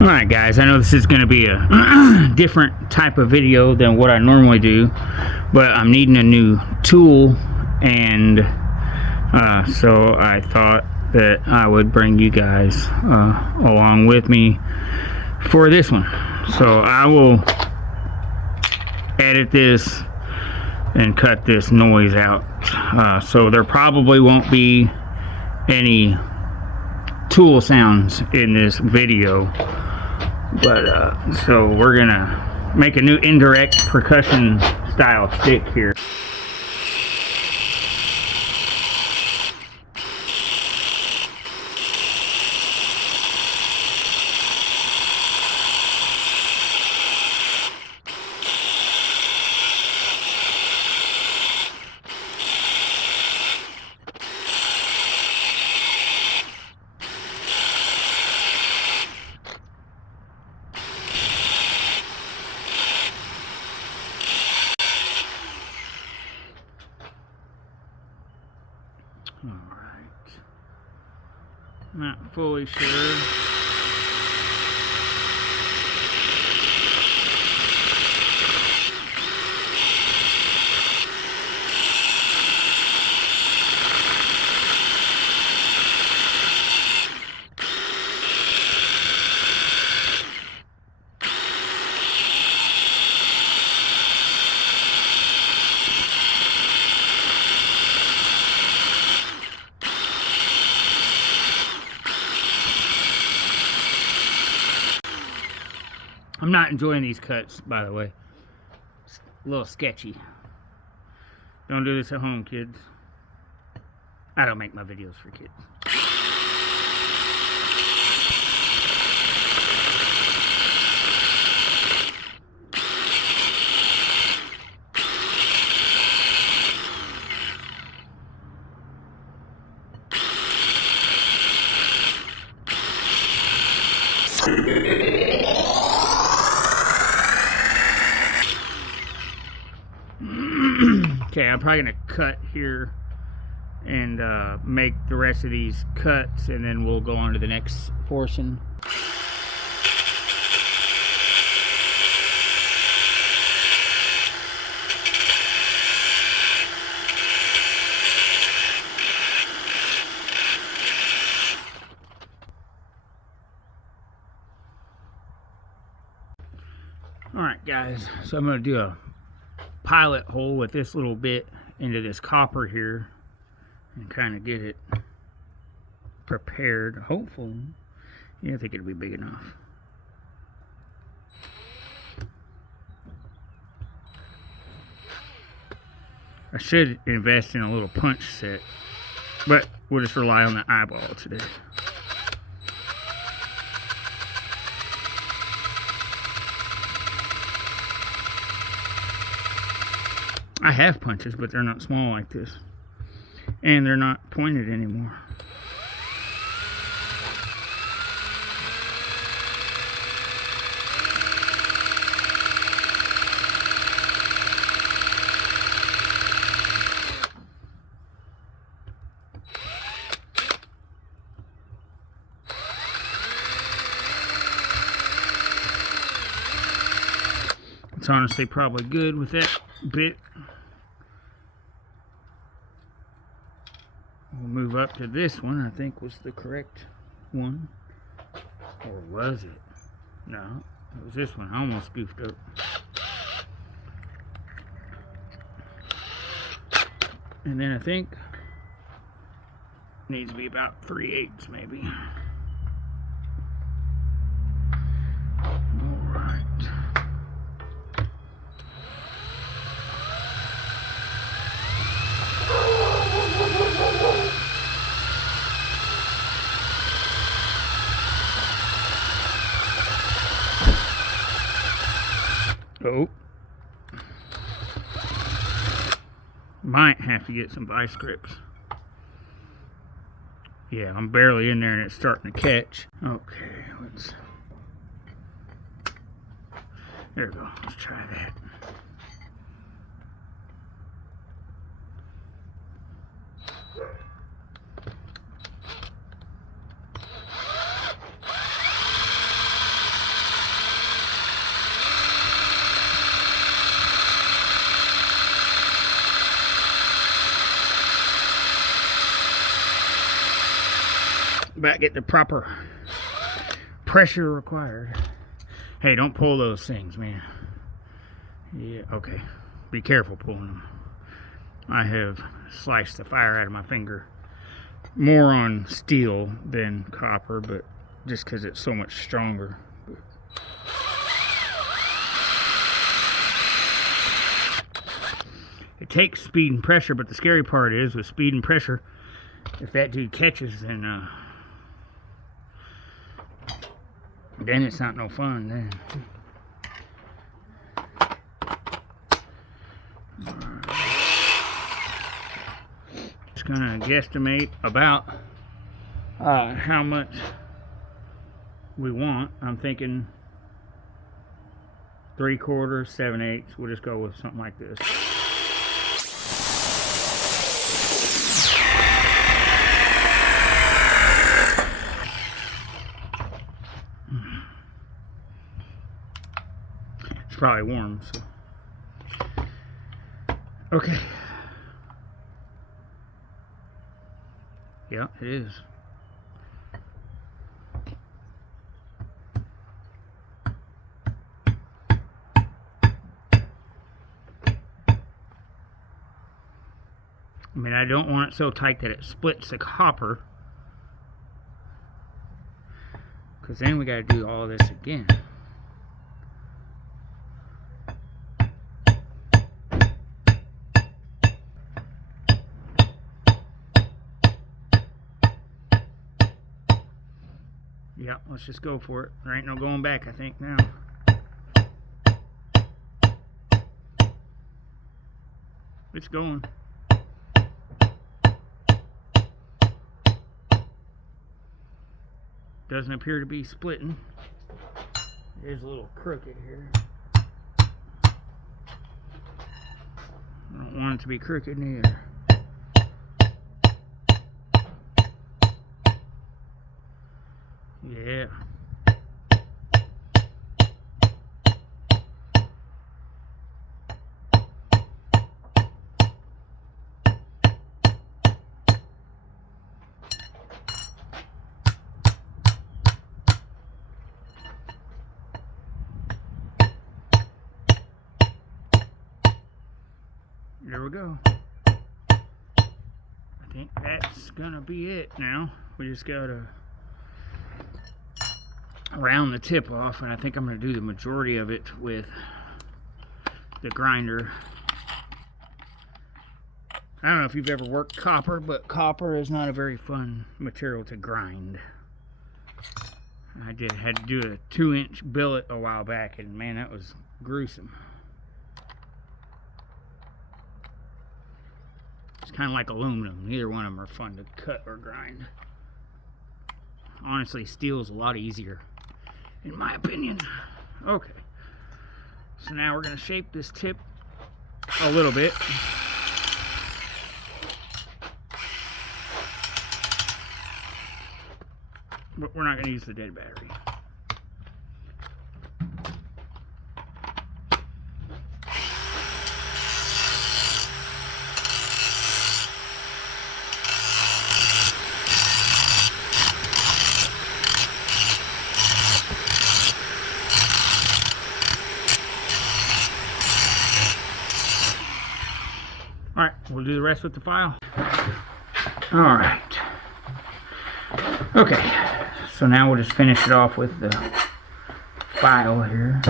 Alright guys, I know this is going to be a different type of video than what I normally do, but I'm needing a new tool, and so I thought that I would bring you guys along with me for this one. So I will edit this and cut this noise out, so there probably won't be any tool sounds in this video. But so we're gonna make a new indirect percussion style stick here. Alright. Not fully sure. I'm not enjoying these cuts, by the way. It's a little sketchy. Don't do this at home, kids. I don't make my videos for kids. Okay, I'm probably gonna cut here and make the rest of these cuts, and then we'll go on to the next portion. Alright guys, so I'm going to do a pilot hole with this little bit into this copper here and kind of get it prepared, hopefully. Yeah, I think it'll be big enough. I should invest in a little punch set, but we'll just rely on the eyeball today. I have punches, but they're not small like this. And they're not pointed anymore. It's honestly probably good with that bit. We'll move up to this one, I think was the correct one. Or was it? No, it was this one. I almost goofed up. And then I think it needs to be about 3/8 maybe. Alright. Oh, might have to get some vice grips. Yeah, I'm barely in there and it's starting to catch. Okay, there we go. Let's try that. about get the proper pressure required. Hey, don't pull those things, man. Yeah, okay. Be careful pulling them. I have sliced the fire out of my finger. More on steel than copper, but just because it's so much stronger. It takes speed and pressure, but the scary part is with speed and pressure, if that dude catches, then it's not no fun then. Just gonna guesstimate about how much we want. I'm thinking 3/4, 7/8. We'll just go with something like this. It's probably warm, so okay. Yeah, it is. I mean, I don't want it so tight that it splits the copper, because then we got to do all this again. Yeah, let's just go for it. There ain't no going back, I think, now. It's going. Doesn't appear to be splitting. It is a little crooked here. I don't want it to be crooked neither. Yeah. There we go. I think that's gonna be it now. We just gotta round the tip off, and I think I'm gonna do the majority of it with the grinder. I don't know if you've ever worked copper, but copper is not a very fun material to grind. I had to do a 2-inch billet a while back, and man, that was gruesome. It's kind of like aluminum. Neither one of them are fun to cut or grind. Honestly, steel is a lot easier, in my opinion. Okay. So now we're going to shape this tip a little bit. But we're not going to use the dead battery. Alright, we'll do the rest with the file. Alright. Okay, so now we'll just finish it off with the file here.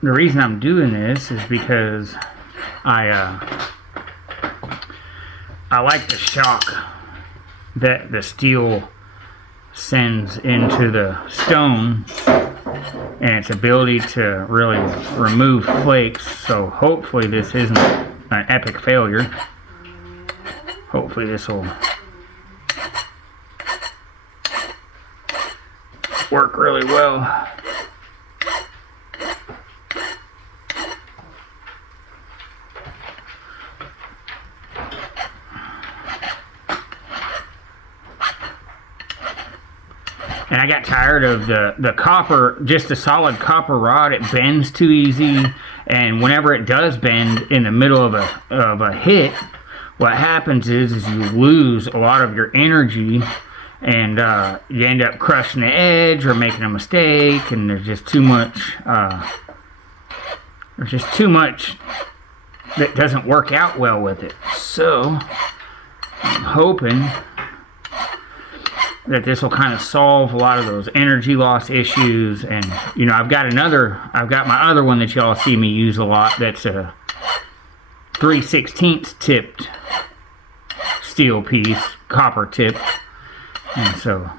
The reason I'm doing this is because I like the shock that the steel sends into the stone and its ability to really remove flakes. So hopefully this isn't an epic failure. Hopefully this will work really well. And I got tired of the copper, just a solid copper rod. It bends too easy, and whenever it does bend in the middle of a hit, what happens is you lose a lot of your energy, and you end up crushing the edge or making a mistake, and there's just too much. There's just too much that doesn't work out well with it. So I'm hoping that this will kind of solve a lot of those energy loss issues. And you know, I've got my other one that y'all see me use a lot. That's a 3/16 tipped steel piece, copper tip. And so,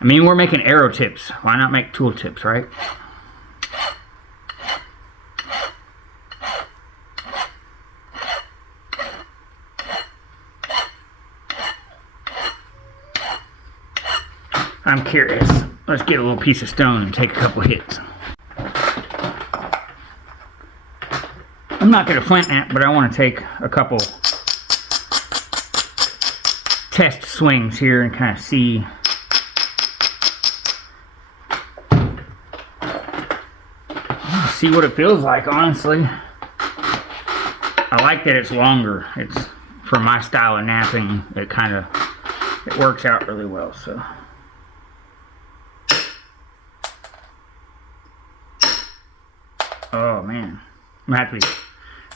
I mean, we're making arrow tips. Why not make tool tips, right? I'm curious. Let's get a little piece of stone and take a couple hits. I'm not going to flint knap, but I want to take a couple test swings here and kind of see what it feels like. Honestly, I like that it's longer. It's for my style of napping. It works out really well. So. Oh man, I'm gonna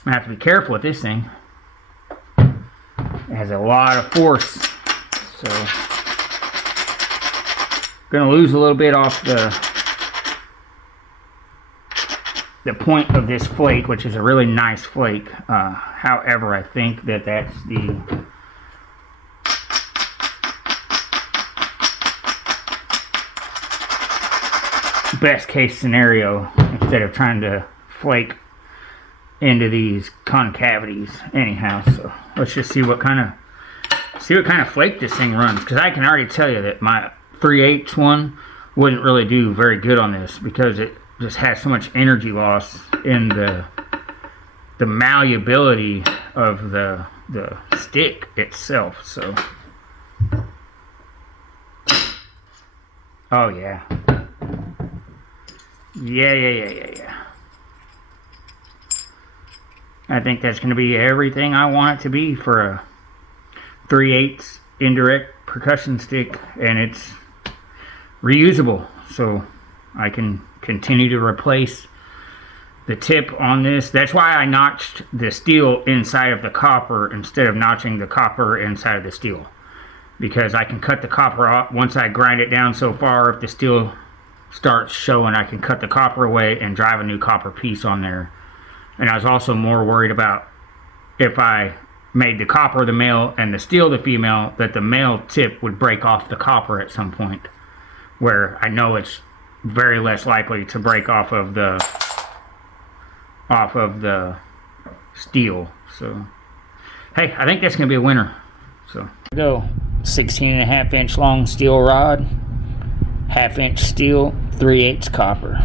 have to be careful with this thing. It has a lot of force, so gonna lose a little bit off the point of this flake, which is a really nice flake. However, I think that that's the best case scenario, instead of trying to flake into these concavities anyhow. So let's just see what kind of flake this thing runs, because I can already tell you that my 3/8 one wouldn't really do very good on this, because it just has so much energy loss in the malleability of the stick itself. So oh yeah. Yeah. I think that's going to be everything I want it to be for a 3/8 indirect percussion stick, and it's reusable, so I can continue to replace the tip on this. That's why I notched the steel inside of the copper instead of notching the copper inside of the steel, because I can cut the copper off once I grind it down so far. If the steel starts showing, I can cut the copper away and drive a new copper piece on there. And I was also more worried about, if I made the copper the male and the steel the female, that the male tip would break off the copper at some point, where I know it's very less likely to break off of the steel. So hey, I think that's gonna be a winner. So go 16.5 inch long steel rod, 1/2 inch steel, 3/8 copper.